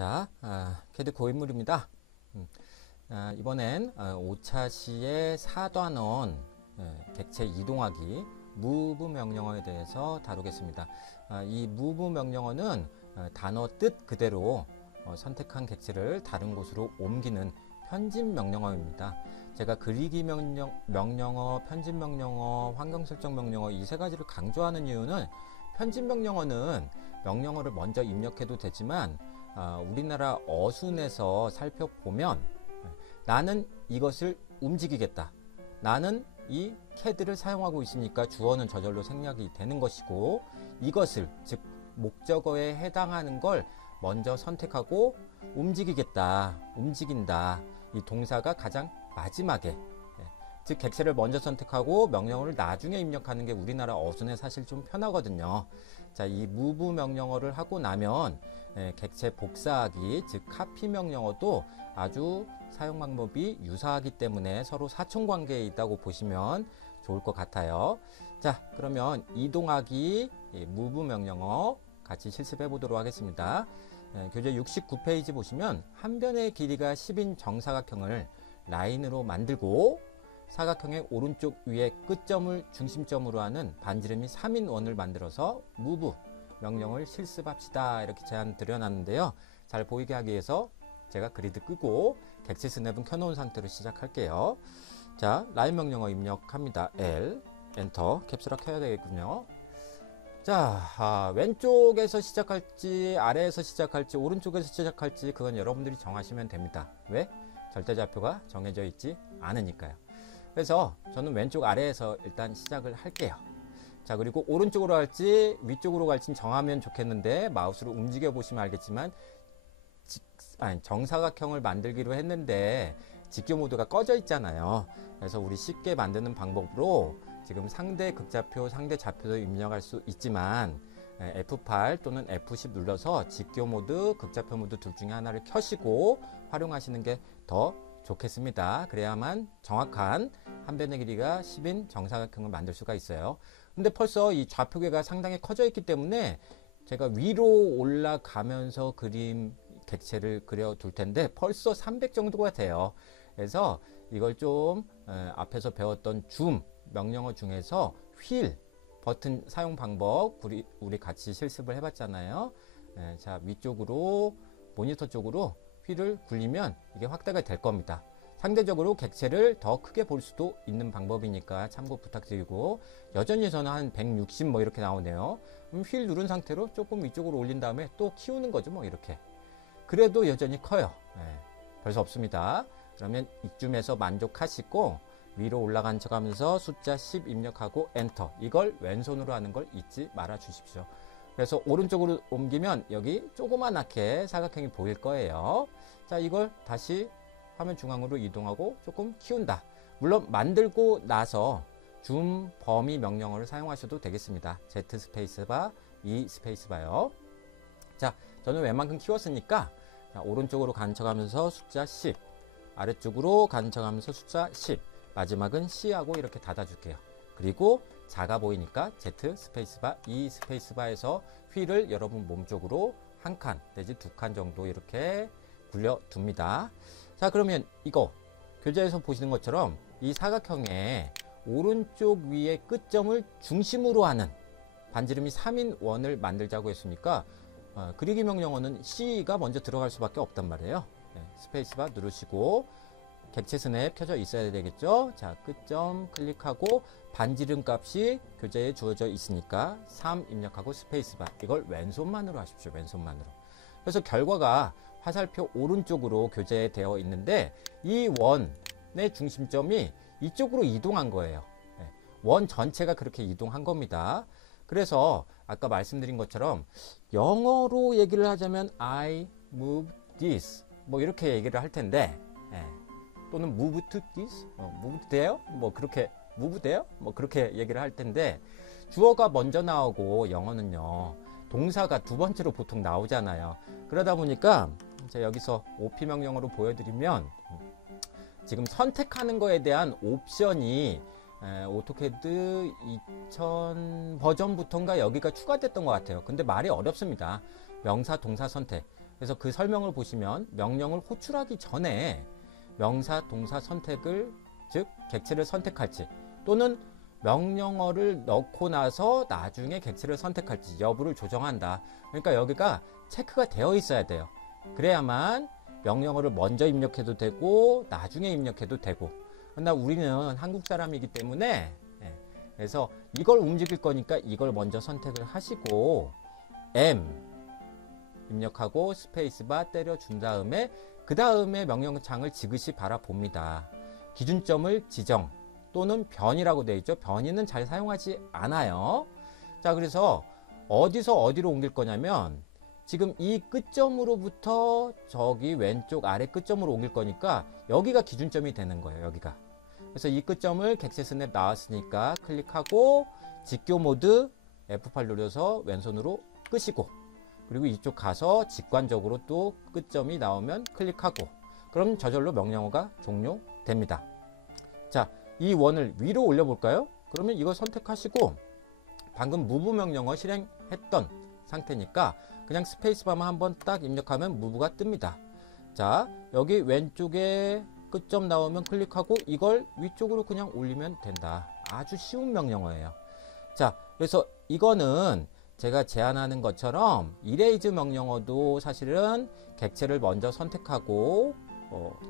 자, 캐드 고인물입니다. 이번엔 5차 시의 4단원 객체 이동하기 move 명령어에 대해서 다루겠습니다. 이 move 명령어는 단어 뜻 그대로 선택한 객체를 다른 곳으로 옮기는 편집 명령어입니다. 제가 그리기 명령어, 편집 명령어, 환경 설정 명령어 이 세 가지를 강조하는 이유는 편집 명령어는 명령어를 먼저 입력해도 되지만 우리나라 어순에서 살펴보면 나는 이것을 움직이겠다. 나는 이 CAD를 사용하고 있으니까 주어는 저절로 생략이 되는 것이고 이것을 즉 목적어에 해당하는 걸 먼저 선택하고 움직이겠다, 움직인다. 이 동사가 가장 마지막에 즉 객체를 먼저 선택하고 명령어를 나중에 입력하는 게 우리나라 어순에 사실 좀 편하거든요. 자, 이 move 명령어를 하고 나면 객체 복사하기 즉 copy 명령어도 아주 사용 방법이 유사하기 때문에 서로 사촌관계에 있다고 보시면 좋을 것 같아요. 자, 그러면 이동하기 move 명령어 같이 실습해 보도록 하겠습니다. 교재 69페이지 보시면 한 변의 길이가 10인 정사각형을 라인으로 만들고 사각형의 오른쪽 위에 끝점을 중심점으로 하는 반지름이 3인 원을 만들어서 move 명령을 실습합시다. 이렇게 제안 드려놨는데요. 잘 보이게 하기 위해서 제가 그리드 끄고 객체 스냅은 켜놓은 상태로 시작할게요. 자, 라인 명령어 입력합니다. L, 엔터, 캡슐락 켜야 되겠군요. 자, 왼쪽에서 시작할지 아래에서 시작할지 오른쪽에서 시작할지 그건 여러분들이 정하시면 됩니다. 왜? 절대좌표가 정해져 있지 않으니까요. 그래서 저는 왼쪽 아래에서 일단 시작을 할게요. 자, 그리고 오른쪽으로 갈지 위쪽으로 갈지 정하면 좋겠는데 마우스로 움직여 보시면 알겠지만 정사각형을 만들기로 했는데 직교 모드가 꺼져 있잖아요. 그래서 우리 쉽게 만드는 방법으로 지금 상대 극좌표, 상대 좌표도 입력할 수 있지만 F8 또는 F10 눌러서 직교 모드, 극좌표 모드 둘 중에 하나를 켜시고 활용하시는 게 더 좋겠습니다. 그래야만 정확한 한 변의 길이가 10인 정사각형을 만들 수가 있어요. 근데 벌써 이 좌표계가 상당히 커져 있기 때문에 제가 위로 올라가면서 그림 객체를 그려 둘 텐데 벌써 300 정도가 돼요. 그래서 이걸 좀 앞에서 배웠던 줌 명령어 중에서 휠 버튼 사용 방법 우리 같이 실습을 해봤잖아요. 자, 위쪽으로 모니터 쪽으로 휠을 굴리면 이게 확대가 될 겁니다. 상대적으로 객체를 더 크게 볼 수도 있는 방법이니까 참고 부탁드리고 여전히 저는 한 160 뭐 이렇게 나오네요. 휠 누른 상태로 조금 위쪽으로 올린 다음에 또 키우는 거죠. 뭐 이렇게. 그래도 여전히 커요. 별 수 없습니다. 그러면 이쯤에서 만족하시고 위로 올라간 척 하면서 숫자 10 입력하고 엔터. 이걸 왼손으로 하는 걸 잊지 말아 주십시오. 그래서 오른쪽으로 옮기면 여기 조그만하게 사각형이 보일 거예요. 자, 이걸 다시 화면 중앙으로 이동하고 조금 키운다. 물론 만들고 나서 줌 범위 명령어를 사용하셔도 되겠습니다. Z 스페이스바, E 스페이스바요. 자, 저는 웬만큼 키웠으니까 자, 오른쪽으로 가는 척 하면서 숫자 10, 아래쪽으로 가는 척 하면서 숫자 10, 마지막은 C하고 이렇게 닫아줄게요. 그리고 작아 보이니까 Z 스페이스바, E 스페이스바에서 휠을 여러분 몸쪽으로 한 칸 내지 두 칸 정도 이렇게 굴려 둡니다. 자, 그러면 이거 교재에서 보시는 것처럼 이 사각형의 오른쪽 위에 끝점을 중심으로 하는 반지름이 3인 원을 만들자고 했으니까 그리기 명령어는 C가 먼저 들어갈 수밖에 없단 말이에요. 스페이스바 누르시고 객체 스냅 켜져 있어야 되겠죠. 자, 끝점 클릭하고 반지름 값이 교재에 주어져 있으니까 3 입력하고 스페이스바. 이걸 왼손만으로 하십시오. 왼손만으로. 그래서 결과가 화살표 오른쪽으로 교재에 되어 있는데 이 원의 중심점이 이쪽으로 이동한 거예요. 원 전체가 그렇게 이동한 겁니다. 그래서 아까 말씀드린 것처럼 영어로 얘기를 하자면 I move this 뭐 이렇게 얘기를 할 텐데 또는 move to this, move there, 뭐 그렇게 move there, 뭐 그렇게 얘기를 할 텐데 주어가 먼저 나오고 영어는요 동사가 두 번째로 보통 나오잖아요. 그러다 보니까 제가 여기서 OP 명령어로 보여드리면 지금 선택하는 거에 대한 옵션이 오토캐드 2000 버전부터인가 여기가 추가됐던 것 같아요. 근데 말이 어렵습니다. 명사 동사 선택. 그래서 그 설명을 보시면 명령을 호출하기 전에 명사, 동사 선택을, 즉 객체를 선택할지, 또는 명령어를 넣고 나서 나중에 객체를 선택할지 여부를 조정한다. 그러니까 여기가 체크가 되어 있어야 돼요. 그래야만 명령어를 먼저 입력해도 되고 나중에 입력해도 되고. 그러나 우리는 한국 사람이기 때문에, 그래서 이걸 움직일 거니까 이걸 먼저 선택을 하시고 M 입력하고 스페이스바 때려준 다음에 그 다음에 명령창을 지그시 바라봅니다. 기준점을 지정 또는 변이라고 되어 있죠. 변이는 잘 사용하지 않아요. 자, 그래서 어디서 어디로 옮길 거냐면 지금 이 끝점으로부터 저기 왼쪽 아래 끝점으로 옮길 거니까 여기가 기준점이 되는 거예요. 여기가. 그래서 이 끝점을 객체 스냅 나왔으니까 클릭하고 직교 모드 F8 누려서 왼손으로 끄시고, 그리고 이쪽 가서 직관적으로 또 끝점이 나오면 클릭하고, 그럼 저절로 명령어가 종료됩니다. 자, 이 원을 위로 올려볼까요? 그러면 이거 선택하시고 방금 무브 명령어 실행했던 상태니까 그냥 스페이스바만 한번 딱 입력하면 무브가 뜹니다. 자, 여기 왼쪽에 끝점 나오면 클릭하고 이걸 위쪽으로 그냥 올리면 된다. 아주 쉬운 명령어예요. 자, 그래서 이거는 제가 제안하는 것처럼 이레이즈 명령어도 사실은 객체를 먼저 선택하고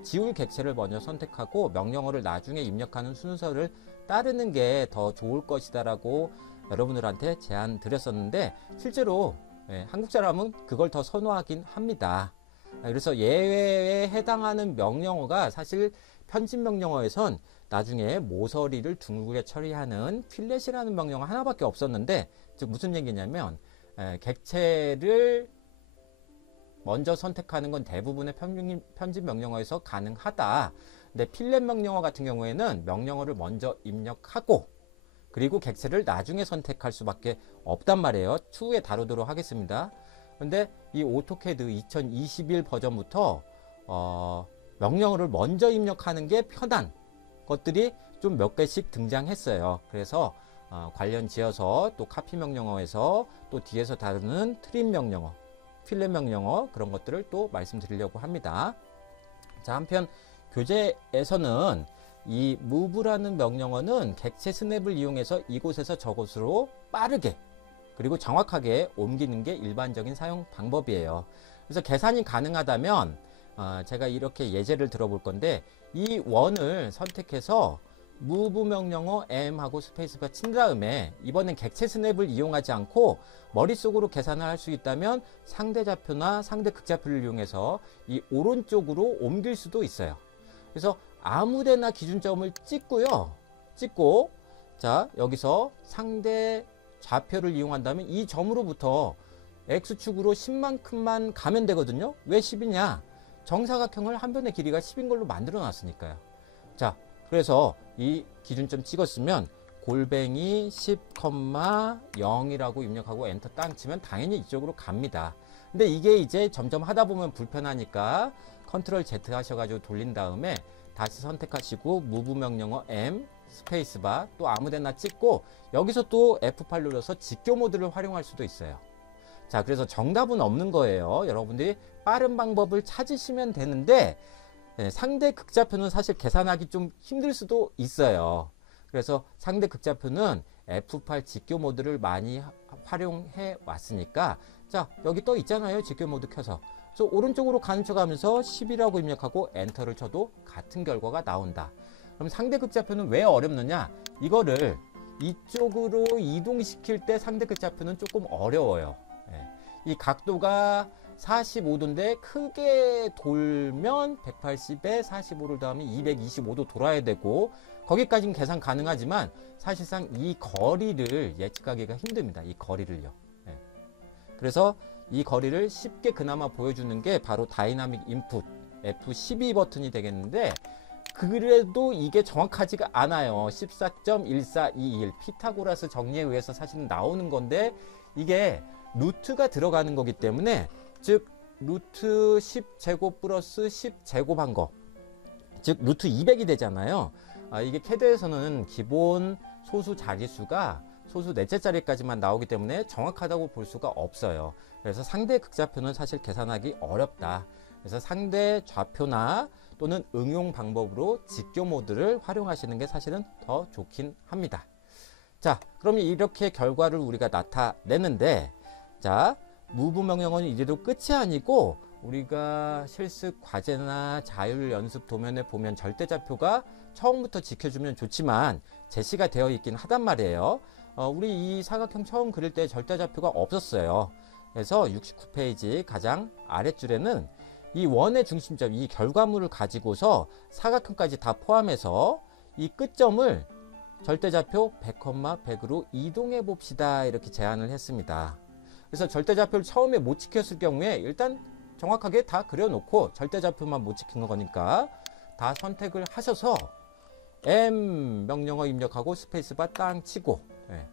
지울 객체를 먼저 선택하고 명령어를 나중에 입력하는 순서를 따르는 게 더 좋을 것이다 라고 여러분들한테 제안 드렸었는데, 실제로 한국 사람은 그걸 더 선호하긴 합니다. 그래서 예외에 해당하는 명령어가 사실 편집 명령어에선 나중에 모서리를 둥글게 처리하는 필렛이라는 명령어 하나밖에 없었는데, 즉 무슨 얘기냐면 객체를 먼저 선택하는 건 대부분의 편집 명령어에서 가능하다. 근데 필렛 명령어 같은 경우에는 명령어를 먼저 입력하고 그리고 객체를 나중에 선택할 수밖에 없단 말이에요. 추후에 다루도록 하겠습니다. 근데 이 오토캐드 2021 버전부터 명령어를 먼저 입력하는 게 편한 것들이 좀 몇 개씩 등장했어요. 그래서 관련 지어서 또 카피 명령어에서 또 뒤에서 다루는 트림 명령어, 필렛 명령어, 그런 것들을 또 말씀드리려고 합니다. 자, 한편 교재에서는 이 move라는 명령어는 객체 스냅을 이용해서 이곳에서 저곳으로 빠르게 그리고 정확하게 옮기는 게 일반적인 사용 방법이에요. 그래서 계산이 가능하다면 제가 이렇게 예제를 들어볼 건데, 이 원을 선택해서 move 명령어 M하고 스페이스바 친 다음에 이번엔 객체 스냅을 이용하지 않고 머릿속으로 계산을 할 수 있다면 상대 좌표나 상대 극좌표를 이용해서 이 오른쪽으로 옮길 수도 있어요. 그래서 아무데나 기준점을 찍고요. 찍고, 자, 여기서 상대 좌표를 이용한다면 이 점으로부터 X축으로 10만큼만 가면 되거든요. 왜 10이냐? 정사각형을 한 변의 길이가 10인 걸로 만들어 놨으니까요. 자, 그래서 이 기준점 찍었으면 골뱅이 10,0이라고 입력하고 엔터 땅 치면 당연히 이쪽으로 갑니다. 근데 이게 이제 점점 하다 보면 불편하니까 컨트롤 Z 하셔가지고 돌린 다음에 다시 선택하시고 무브 명령어 M 스페이스바 또 아무데나 찍고 여기서 또 F8 눌러서 직교 모드를 활용할 수도 있어요. 자, 그래서 정답은 없는 거예요. 여러분들이 빠른 방법을 찾으시면 되는데 상대 극좌표는 사실 계산하기 좀 힘들 수도 있어요. 그래서 상대 극좌표는 F8 직교 모드를 많이 활용해 왔으니까, 자, 여기 또 있잖아요. 직교 모드 켜서. 그래서 오른쪽으로 가는 척 하면서 10이라고 입력하고 엔터를 쳐도 같은 결과가 나온다. 그럼 상대 극좌표는 왜 어렵느냐? 이거를 이쪽으로 이동시킬 때 상대 극좌표는 조금 어려워요. 이 각도가 45도인데 크게 돌면 180에 45를 더하면 225도 돌아야 되고, 거기까지는 계산 가능하지만 사실상 이 거리를 예측하기가 힘듭니다. 이 거리를요. 그래서 이 거리를 쉽게 그나마 보여주는 게 바로 다이나믹 인풋 F12 버튼이 되겠는데, 그래도 이게 정확하지가 않아요. 14.1421 피타고라스 정리에 의해서 사실은 나오는 건데, 이게 루트가 들어가는 거기 때문에, 즉 루트 10제곱 플러스 10제곱한 거, 즉 루트 200이 되잖아요. 이게 캐드에서는 기본 소수 자릿수가 소수 넷째 자리까지만 나오기 때문에 정확하다고 볼 수가 없어요. 그래서 상대 극좌표는 사실 계산하기 어렵다. 그래서 상대 좌표나 또는 응용 방법으로 직교 모드를 활용하시는 게 사실은 더 좋긴 합니다. 자, 그럼 이렇게 결과를 우리가 나타내는데, 자, 무브 명령어는 이제도 끝이 아니고 우리가 실습 과제나 자율 연습 도면에 보면 절대좌표가 처음부터 지켜주면 좋지만 제시가 되어 있긴 하단 말이에요. 우리 이 사각형 처음 그릴 때 절대좌표가 없었어요. 그래서 69페이지 가장 아랫줄에는 이 원의 중심점, 이 결과물을 가지고서 사각형까지 다 포함해서 이 끝점을 절대좌표 100,100으로 이동해 봅시다. 이렇게 제안을 했습니다. 그래서 절대좌표를 처음에 못 지켰을 경우에 일단 정확하게 다 그려놓고 절대좌표만 못 지킨 거니까 다 선택을 하셔서 M 명령어 입력하고 스페이스바 땅 치고, 예.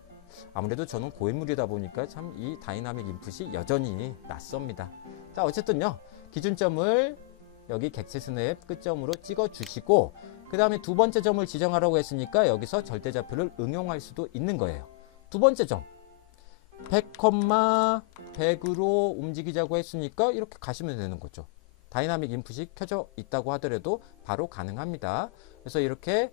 아무래도 저는 고인물이다 보니까 참 이 다이나믹 인풋이 여전히 낯섭니다. 자, 어쨌든요, 기준점을 여기 객체 스냅 끝점으로 찍어 주시고, 그 다음에 두 번째 점을 지정하라고 했으니까 여기서 절대좌표를 응용할 수도 있는 거예요. 두 번째 점 100,100으로 움직이자고 했으니까 이렇게 가시면 되는 거죠. 다이나믹 인풋이 켜져 있다고 하더라도 바로 가능합니다. 그래서 이렇게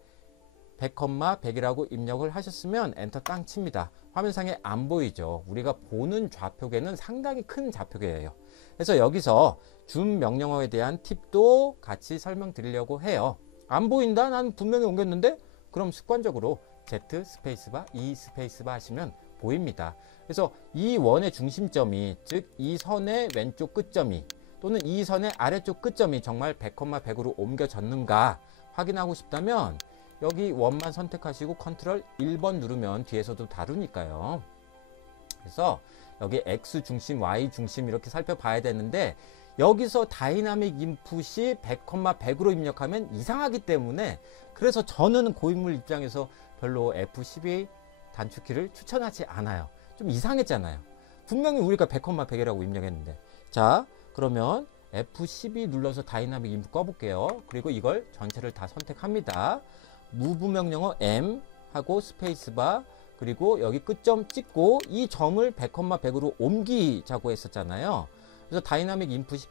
100,100이라고 입력을 하셨으면 엔터 땅 칩니다. 화면상에 안 보이죠. 우리가 보는 좌표계는 상당히 큰 좌표계예요. 그래서 여기서 줌 명령어에 대한 팁도 같이 설명드리려고 해요. 안 보인다? 난 분명히 옮겼는데? 그럼 습관적으로 Z 스페이스바, E 스페이스바 하시면 보입니다. 그래서 이 원의 중심점이, 즉 이 선의 왼쪽 끝점이 또는 이 선의 아래쪽 끝점이 정말 100,100으로 옮겨졌는가 확인하고 싶다면 여기 원만 선택하시고 컨트롤 1번 누르면 뒤에서도 다루니까요. 그래서 여기 X 중심, Y 중심 이렇게 살펴봐야 되는데 여기서 다이나믹 인풋이 100,100으로 입력하면 이상하기 때문에, 그래서 저는 고인물 입장에서 별로 F12 단축키를 추천하지 않아요. 좀 이상했잖아요. 분명히 우리가 100,100이라고 입력했는데. 자, 그러면 F12 눌러서 다이나믹 인풋 꺼볼게요. 그리고 이걸 전체를 다 선택합니다. 무브 명령어 M 하고 스페이스바, 그리고 여기 끝점 찍고 이 점을 100,100으로 옮기자고 했었잖아요. 그래서 다이나믹 인풋이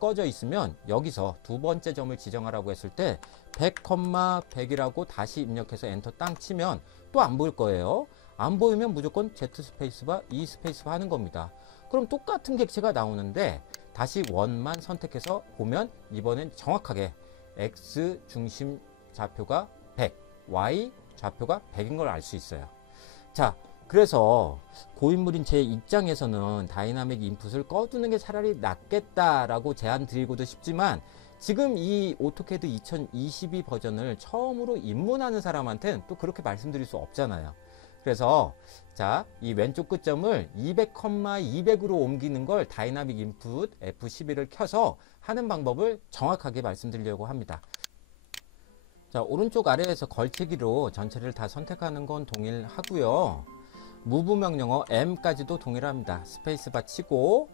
꺼져 있으면 여기서 두 번째 점을 지정하라고 했을 때 100,100이라고 다시 입력해서 엔터 땅 치면 또 안 보일 거예요. 안 보이면 무조건 Z 스페이스바, E 스페이스바 하는 겁니다. 그럼 똑같은 객체가 나오는데 다시 원만 선택해서 보면 이번엔 정확하게 X 중심 좌표가 100, Y 좌표가 100인 걸 알 수 있어요. 자, 그래서 고인물인 제 입장에서는 다이나믹 인풋을 꺼두는 게 차라리 낫겠다라고 제안 드리고도 싶지만, 지금 이 오토캐드 2022 버전을 처음으로 입문하는 사람한테는 또 그렇게 말씀드릴 수 없잖아요. 그래서 자, 이 왼쪽 끝점을 200,200으로 옮기는 걸 다이나믹 인풋 F12를 켜서 하는 방법을 정확하게 말씀드리려고 합니다. 자, 오른쪽 아래에서 걸치기로 전체를 다 선택하는 건 동일하고요. 무브 명령어 M까지도 동일합니다. 스페이스바 치고,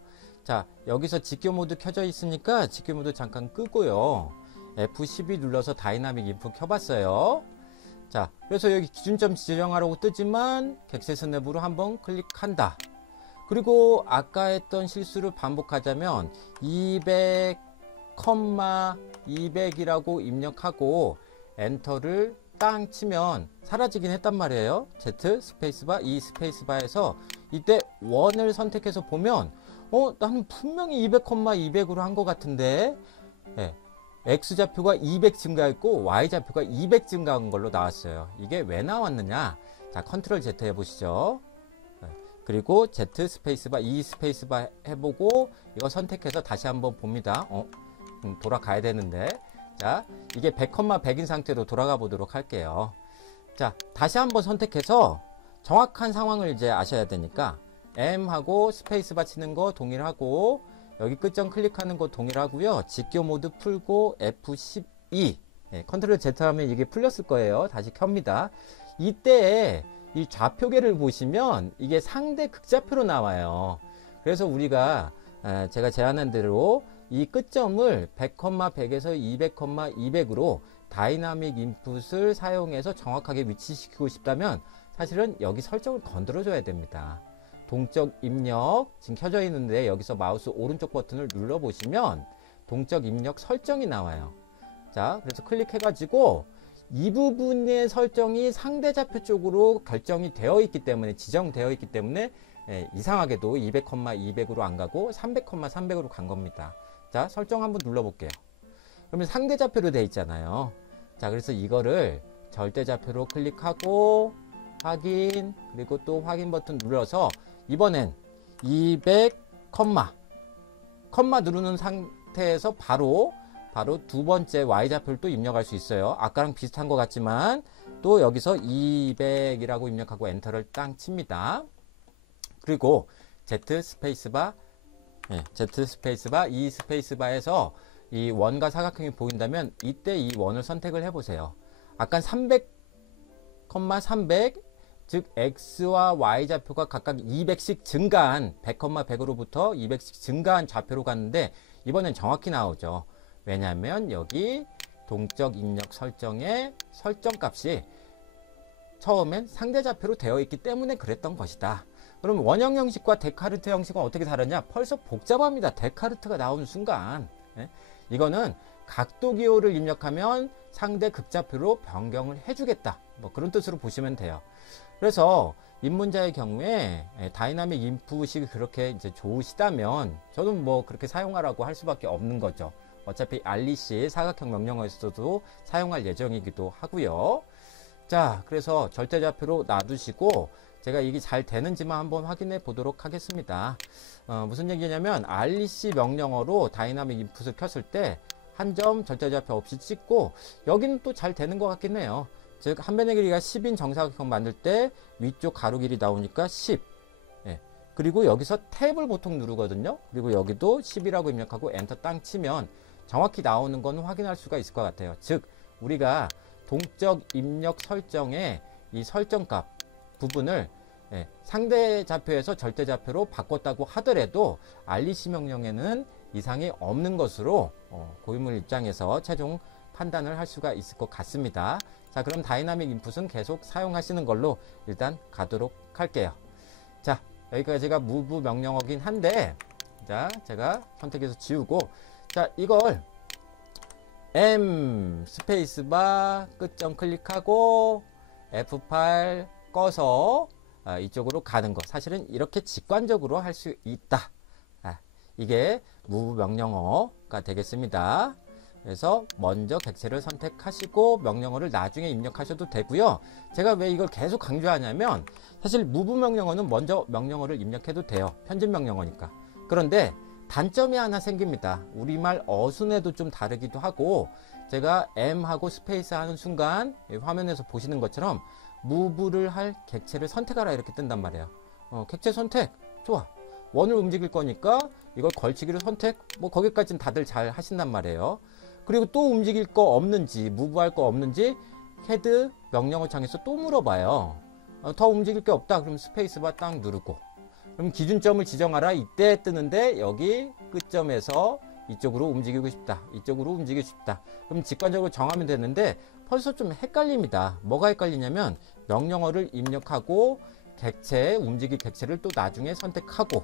자, 여기서 직교 모드 켜져 있으니까 직교 모드 잠깐 끄고요. F12 눌러서 다이나믹 인풋 켜봤어요. 자, 그래서 여기 기준점 지정하라고 뜨지만 객체 스냅으로 한번 클릭한다. 그리고 아까 했던 실수를 반복하자면 200,200이라고 입력하고 엔터를 땅 치면 사라지긴 했단 말이에요. Z 스페이스바, E 스페이스바에서 이때 원을 선택해서 보면 나는 분명히 200,200으로 한 것 같은데, 네, X좌표가 200 증가했고 Y좌표가 200 증가한 걸로 나왔어요. 이게 왜 나왔느냐? 자, 컨트롤 Z 해보시죠. 네, 그리고 Z 스페이스바, E 스페이스바 해보고 이거 선택해서 다시 한번 봅니다. 돌아가야 되는데, 자, 이게 100,100인 상태로 돌아가 보도록 할게요. 자, 다시 한번 선택해서 정확한 상황을 이제 아셔야 되니까 M하고 스페이스바 치는 거 동일하고 여기 끝점 클릭하는 거 동일하고요. 직교 모드 풀고 F12, 네, 컨트롤 Z 하면 이게 풀렸을 거예요. 다시 켭니다. 이때 이 좌표계를 보시면 이게 상대 극좌표로 나와요. 그래서 우리가 제가 제안한 대로 이 끝점을 100,100에서 200,200으로 다이나믹 인풋을 사용해서 정확하게 위치시키고 싶다면 사실은 여기 설정을 건드려줘야 됩니다. 동적 입력 지금 켜져 있는데 여기서 마우스 오른쪽 버튼을 눌러보시면 동적 입력 설정이 나와요. 자, 그래서 클릭해가지고 이 부분의 설정이 상대 좌표 쪽으로 결정이 되어 있기 때문에, 지정되어 있기 때문에 이상하게도 200,200으로 안 가고 300,300으로 간 겁니다. 자, 설정 한번 눌러볼게요. 그러면 상대 좌표로 되어 있잖아요. 자, 그래서 이거를 절대 좌표로 클릭하고 확인, 그리고 또 확인 버튼 눌러서 이번엔 200, 컴마 누르는 상태에서 바로 두 번째 Y좌표를 또 입력할 수 있어요. 아까랑 비슷한 것 같지만 또 여기서 200이라고 입력하고 엔터를 땅 칩니다. 그리고 Z 스페이스바, 이 스페이스바에서 이 원과 사각형이 보인다면 이때 이 원을 선택을 해보세요. 아까 300, 300, 즉 X와 Y 좌표가 각각 200씩 증가한 100, 100으로부터 200씩 증가한 좌표로 갔는데 이번엔 정확히 나오죠. 왜냐하면 여기 동적 입력 설정의 설정값이 처음엔 상대 좌표로 되어 있기 때문에 그랬던 것이다. 그럼 원형 형식과 데카르트 형식은 어떻게 다르냐? 벌써 복잡합니다. 데카르트가 나오는 순간 이거는 각도 기호를 입력하면 상대 극좌표로 변경을 해주겠다. 뭐 그런 뜻으로 보시면 돼요. 그래서 입문자의 경우에 다이나믹 인풋이 그렇게 이제 좋으시다면 저는 뭐 그렇게 사용하라고 할 수밖에 없는 거죠. 어차피 REC 사각형 명령어에서도 사용할 예정이기도 하고요. 자, 그래서 절대 좌표로 놔두시고 제가 이게 잘 되는지만 한번 확인해 보도록 하겠습니다. 무슨 얘기냐면 REC 명령어로 다이나믹 인풋을 켰을 때 한 점 절대 좌표 없이 찍고 여기는 또 잘 되는 것 같긴 해요. 즉 한 변의 길이가 10인 정사각형 만들 때 위쪽 가로 길이 나오니까 10. 그리고 여기서 탭을 보통 누르거든요. 그리고 여기도 10이라고 입력하고 엔터 땅 치면 정확히 나오는 건 확인할 수가 있을 것 같아요. 즉 우리가 동적 입력 설정의 이 설정값 부분을 상대 좌표에서 절대 좌표로 바꿨다고 하더라도 REC 명령에는 이상이 없는 것으로 고인물 입장에서 최종 판단을 할 수가 있을 것 같습니다. 자, 그럼 다이나믹 인풋은 계속 사용하시는 걸로 일단 가도록 할게요. 자, 여기까지가 move 명령어긴 한데, 자, 제가 선택해서 지우고, 자, 이걸 M 스페이스바 끝점 클릭하고 F8 꺼서 이쪽으로 가는 거. 사실은 이렇게 직관적으로 할 수 있다. 이게 move 명령어가 되겠습니다. 그래서 먼저 객체를 선택하시고 명령어를 나중에 입력하셔도 되고요. 제가 왜 이걸 계속 강조하냐면 사실 move 명령어는 먼저 명령어를 입력해도 돼요. 편집 명령어니까. 그런데 단점이 하나 생깁니다. 우리말 어순에도 좀 다르기도 하고 제가 M하고 스페이스 하는 순간 화면에서 보시는 것처럼 move를 할 객체를 선택하라 이렇게 뜬단 말이에요. 객체 선택 좋아. 원을 움직일 거니까 이걸 걸치기를 선택, 뭐 거기까지는 다들 잘 하신단 말이에요. 그리고 또 움직일 거 없는지, 무브할 거 없는지 헤드 명령어 창에서 또 물어봐요. 더 움직일 게 없다. 그럼 스페이스바 딱 누르고. 그럼 기준점을 지정하라. 이때 뜨는데 여기 끝점에서 이쪽으로 움직이고 싶다. 이쪽으로 움직이고 싶다. 그럼 직관적으로 정하면 되는데 벌써 좀 헷갈립니다. 뭐가 헷갈리냐면 명령어를 입력하고 객체, 움직일 객체를 또 나중에 선택하고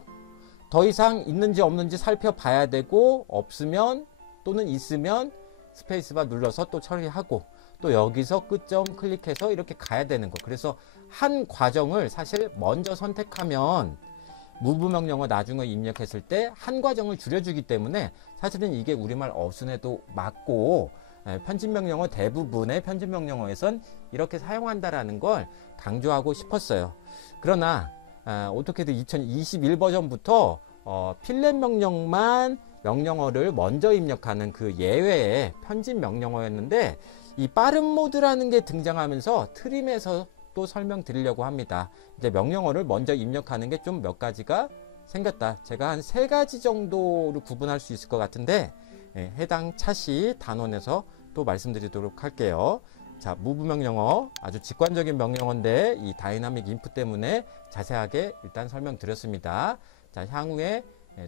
더 이상 있는지 없는지 살펴봐야 되고 없으면 또는 있으면 스페이스바 눌러서 또 처리하고 또 여기서 끝점 클릭해서 이렇게 가야 되는 거. 그래서 한 과정을 사실 먼저 선택하면 move 명령어 나중에 입력했을 때 한 과정을 줄여주기 때문에 사실은 이게 우리말 어순에도 맞고 편집 명령어 대부분의 편집 명령어에선 이렇게 사용한다라는 걸 강조하고 싶었어요. 그러나 오토캐드 2021 버전부터 필렛 명령만 명령어를 먼저 입력하는 그 예외의 편집 명령어였는데 이 빠른 모드라는 게 등장하면서 트림에서 또 설명드리려고 합니다. 이제 명령어를 먼저 입력하는 게 좀 몇 가지가 생겼다. 제가 한 3가지 정도로 구분할 수 있을 것 같은데 해당 차시 단원에서 또 말씀드리도록 할게요. 자, move 명령어 아주 직관적인 명령어인데 이 다이나믹 인풋 때문에 자세하게 일단 설명드렸습니다. 자, 향후에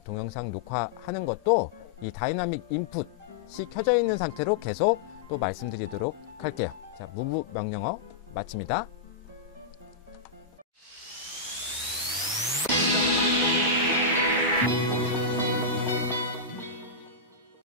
동영상 녹화하는 것도 이 다이나믹 인풋이 켜져 있는 상태로 계속 또 말씀드리도록 할게요. 자, move 명령어 마칩니다. 아!